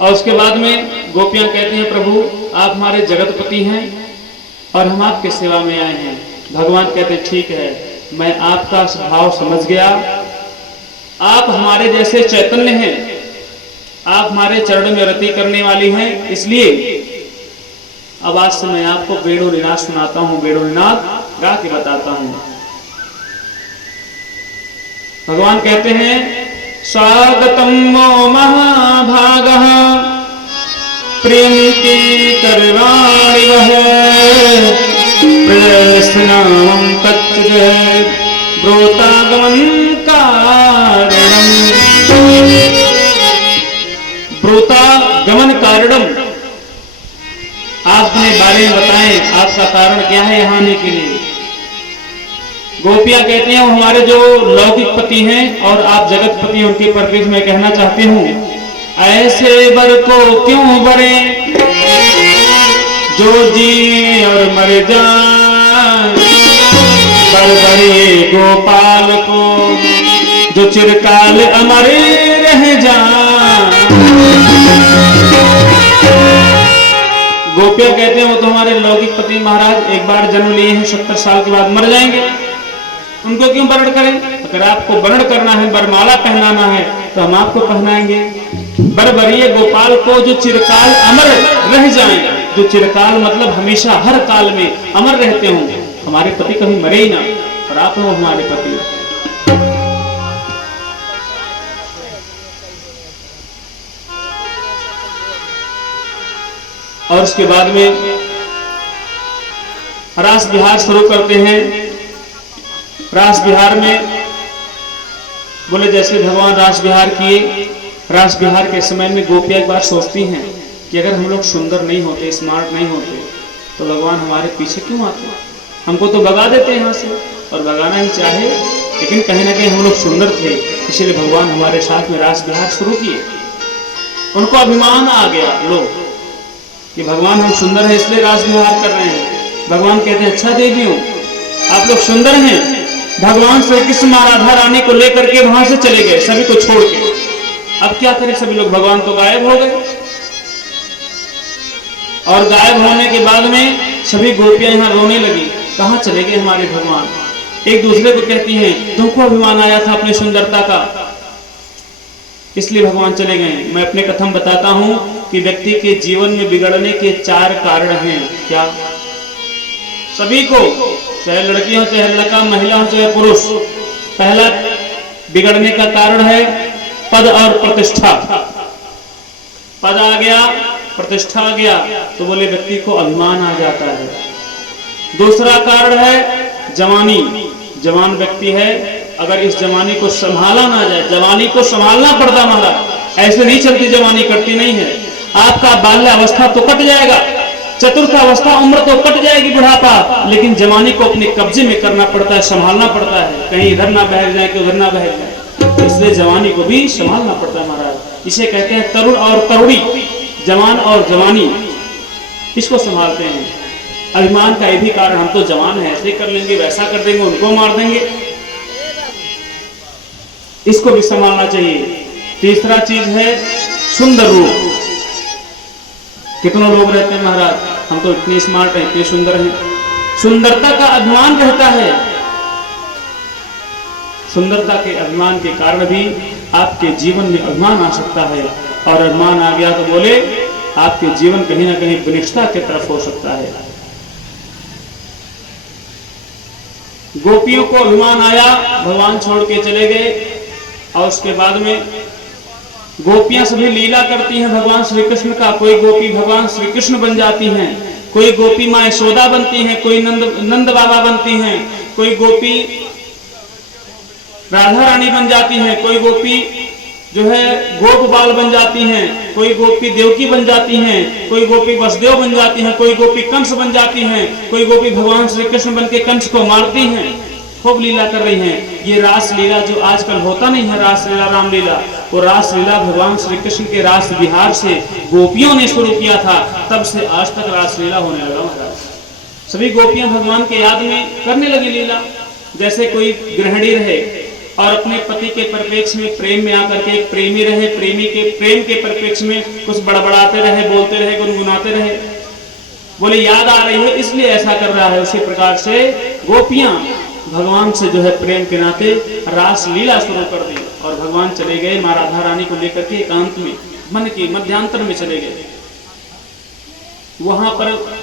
और उसके बाद में गोपियां कहती हैं, प्रभु आप हमारे जगतपति हैं और हम आपके सेवा में आए हैं। भगवान कहते हैं, ठीक है, मैं आपका स्वभाव समझ गया, आप हमारे जैसे चैतन्य हैं, आप हमारे चरण में रति करने वाली हैं, इसलिए अब आज से मैं आपको वेणु निनाद सुनाता हूं, वेणु निनाद गा के बताता हूं। भगवान कहते हैं, स्वागतम वो महाभागः प्रेम की करवाणि वह प्रदर्शनम तच्चित् ब्रोतागमन कारणम। ब्रोतागमन कारणम, आप अपने बारे में बताएं, आपका कारण क्या है यहाँ आने के लिए। गोपियां कहती हैं, वो हमारे जो लौकिक पति हैं और आप जगतपति, उनके परिप्रेक्ष्य में कहना चाहती हूँ, ऐसे वर को क्यों बरे जो जी और मर जाए, बर बरे गोपाल को जो चिरकाल अमर रह जाए। गोपियां कहते हैं, वो तो हमारे लौकिक पति महाराज एक बार जन्म लिए हैं, 70 साल के बाद मर जाएंगे, उनको क्यों वर्ण करें। अगर आपको वर्ण करना है, वरमाला पहनाना है, तो हम आपको पहनाएंगे। बरबरिए गोपाल को जो चिरकाल अमर रह जाएं, जो चिरकाल मतलब हमेशा हर काल में अमर रहते हों। हमारे पति कभी मरे ही ना, और आप हो हमारे पति। और उसके बाद में रास विहार शुरू करते हैं। रास विहार में बोले, जैसे भगवान रास विहार किए, रास विहार के समय में गोपियां एक बार सोचती हैं कि अगर हम लोग सुंदर नहीं होते, स्मार्ट नहीं होते, तो भगवान हमारे पीछे क्यों आते, हमको तो भगा देते यहाँ से, और भगाना ही चाहे, लेकिन कहीं ना कहीं हम लोग सुंदर थे, इसीलिए भगवान हमारे साथ में रास विहार शुरू किए। उनको अभिमान आ गया लोग कि भगवान हम सुंदर हैं इसलिए रास विहार कर रहे हैं। भगवान कहते हैं, अच्छा देवियों, आप लोग सुंदर हैं, भगवान श्री कृष्ण राधा रानी को लेकर के वहां से चले गए, सभी को छोड़ के। अब क्या करें सभी लोग, भगवान तो गायब हो गए। और गायब होने के बाद में सभी गोपियां यहाँ रोने लगी, कहां चले गए हमारे भगवान। एक दूसरे को कहती हैं, तुमको अभिमान आया था अपनी सुंदरता का, इसलिए भगवान चले गए। मैं अपने कथन बताता हूं कि व्यक्ति के जीवन में बिगड़ने के 4 कारण हैं। क्या? सभी को, चाहे लड़की हो, चाहे लड़का, महिला हो, चाहे पुरुष। पहला बिगड़ने का कारण है पद और प्रतिष्ठा। पद आ गया, प्रतिष्ठा आ गया, तो बोले व्यक्ति को अभिमान आ जाता है। दूसरा कारण है जवानी। जवान व्यक्ति है, अगर इस जवानी को संभाला ना जाए, जवानी को संभालना पड़ता महाराज, ऐसे नहीं चलती, जवानी कटती नहीं है। आपका बाल्यावस्था तो कट जाएगा, चतुर्थावस्था उम्र तो कट जाएगी, बुढ़ापा, लेकिन जवानी को अपने कब्जे में करना पड़ता है, संभालना पड़ता है, कहीं इधर ना बह जाए कि उधर ना बह जाए, इसलिए जवानी को भी संभालना पड़ता है महाराज। इसे कहते हैं तरुण और तरुणी, जवान और जवानी, इसको संभालते हैं। अभिमान का यही कारण, हम तो जवान हैं, ऐसे कर लेंगे, वैसा कर देंगे, उनको मार देंगे, इसको भी संभालना चाहिए। तीसरा चीज है सुंदर रूप। कितने लोग रहते हैं महाराज, हम तो इतने स्मार्ट हैं, इतने सुंदर हैं, सुंदरता का अभिमान रहता है। सुंदरता के अभिमान के कारण भी आपके जीवन में अभिमान आ सकता है, और अभिमान आ गया तो बोले आपके जीवन कहीं ना कहीं विनिष्ठा की तरफ हो सकता है। गोपियों को अभिमान आया, भगवान छोड़ के चले गए, और उसके बाद में गोपियां सभी लीला करती हैं भगवान श्री कृष्ण का। कोई गोपी भगवान श्री कृष्ण बन जाती हैं, कोई गोपी माँ यशोदा बनती हैं, कोई नंद बाबा बनती हैं, कोई गोपी राधा रानी बन जाती हैं, कोई गोपी जो है गोप बाल बन जाती हैं, कोई गोपी देवकी बन जाती हैं, कोई गोपी वसुदेव बन जाती हैं, कोई गोपी कंस बन जाती हैं, कोई गोपी भगवान श्री कृष्ण बन के कंस को मारती हैं, खूब लीला कर रही हैं। ये रास लीला जो आजकल होता नहीं है, रास लीला, रामलीला, वो रास लीला भगवान श्री कृष्ण के रास विहार से गोपियों ने शुरू किया था, तब से आज तक रास लीला होने लगा महाराज। सभी गोपियां भगवान के याद में करने लगी लीला। जैसे कोई गृहिणी रहे, और अपने पति के परिप्रेक्ष्य में प्रेम में आकर के एक प्रेमी रहे, प्रेमी के प्रेम के परिप्रेक्ष्य में कुछ बड़बड़ाते रहे, बोलते रहे, गुनगुनाते रहे, बोले याद आ रही है इसलिए ऐसा कर रहा है। उसी प्रकार से गोपियां भगवान से जो है प्रेम के नाते रास लीला शुरू कर दी और भगवान चले गए माँ राधा रानी को लेकर के एकांत में, मन के मध्यांतर में चले गए। वहां पर